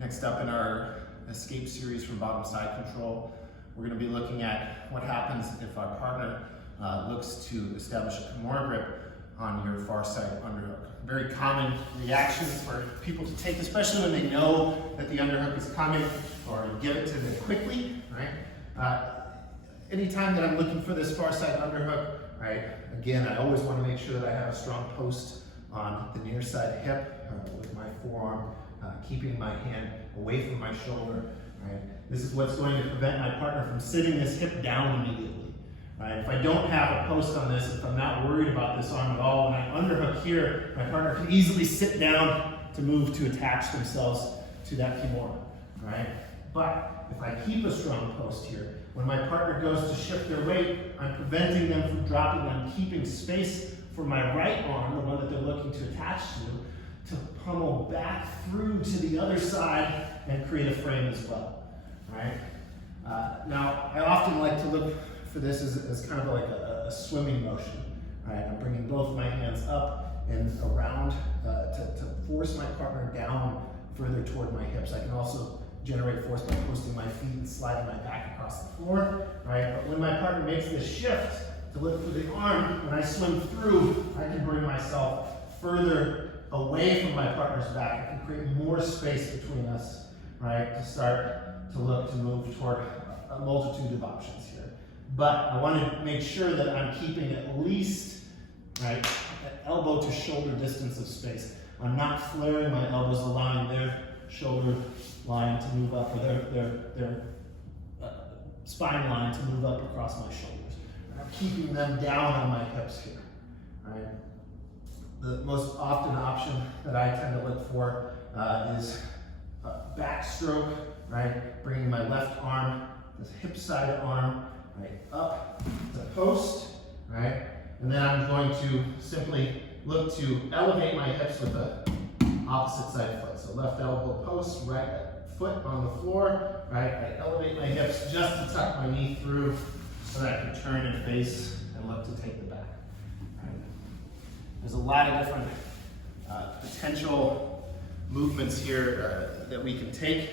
Next up in our escape series from bottom side control, we're going to be looking at what happens if our partner looks to establish a Kimura grip on your far side underhook. Very common reaction for people to take, especially when they know that the underhook is coming, or give it to them quickly, right? Anytime that I'm looking for this far side underhook, right, again, I always want to make sure that I have a strong post on the near side hip with my forearm, keeping my hand away from my shoulder, right? This is what's going to prevent my partner from sitting this hip down immediately, right? If I don't have a post on this, if I'm not worried about this arm at all, when I underhook here, my partner can easily sit down to move to attach themselves to that Kimura, right? But if I keep a strong post here, when my partner goes to shift their weight, I'm preventing them from dropping. I'm keeping space for my right arm, the one that they're looking to attach to pummel back through to the other side and create a frame as well, right? Now, I often like to look for this as kind of like a swimming motion, right? I'm bringing both my hands up and around to force my partner down further toward my hips. I can also generate force by posting my feet and sliding my back across the floor, right? But when my partner makes this shift to look for the arm, when I swim through, I can bring myself further away from my partner's back. I can create more space between us, right? To start to look to move toward a multitude of options here. But I want to make sure that I'm keeping at least, right, an elbow to shoulder distance of space. I'm not flaring my elbows, allowing their shoulder line to move up, or their spine line to move up across my shoulders. I'm keeping them down on my hips here, right? The most often option that I tend to look for is backstroke, right? Bringing my left arm, this hip side arm, right, up to post, right? And then I'm going to simply look to elevate my hips with the opposite side foot. So left elbow post, right foot on the floor, right? I elevate my hips just to tuck my knee through so that I can turn and face and look to take the back. Right? There's a lot of different potential movements here that we can take.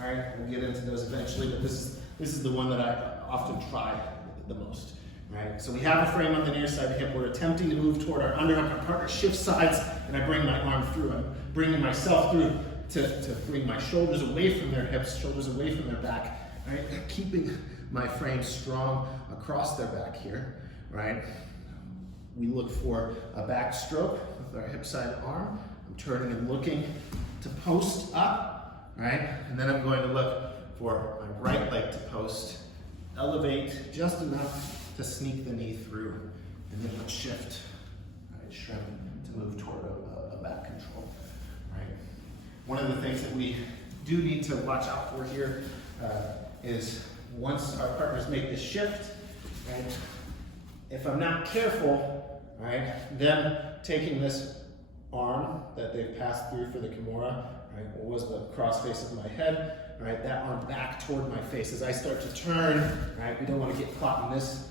All right, we'll get into those eventually, but this is the one that I often try the most. Right? So we have a frame on the near side hip. We're attempting to move toward our underhook. Our partner shifts sides, and I bring my arm through. I'm bringing myself through to bring my shoulders away from their hips, shoulders away from their back. Right? Keeping my frame strong across their back here. Right? We look for a backstroke with our hip side arm. I'm turning and looking to post up. Right? And then I'm going to look for my right leg to post, elevate just enough to sneak the knee through, and then let's shift, right, shrimp to move toward a back control, right? One of the things that we do need to watch out for here is once our partners make this shift, right, if I'm not careful, right, them taking this arm that they've passed through for the Kimura, right, what was the cross face of my head, right, that arm back toward my face. As I start to turn, right, we don't want to get caught in this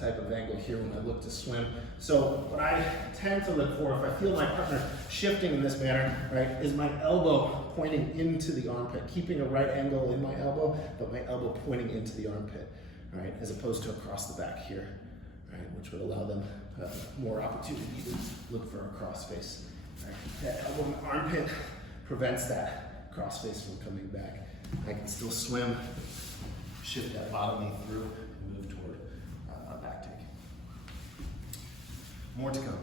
type of angle here when I look to swim. So what I tend to look for, if I feel my partner shifting in this manner, right, is my elbow pointing into the armpit, keeping a right angle in my elbow, but my elbow pointing into the armpit, right, as opposed to across the back here, right, which would allow them more opportunity to look for a cross face. Right. That elbow in the armpit prevents that cross face from coming back. I can still swim, shift that bottom knee through, and move toward a back take. More to come.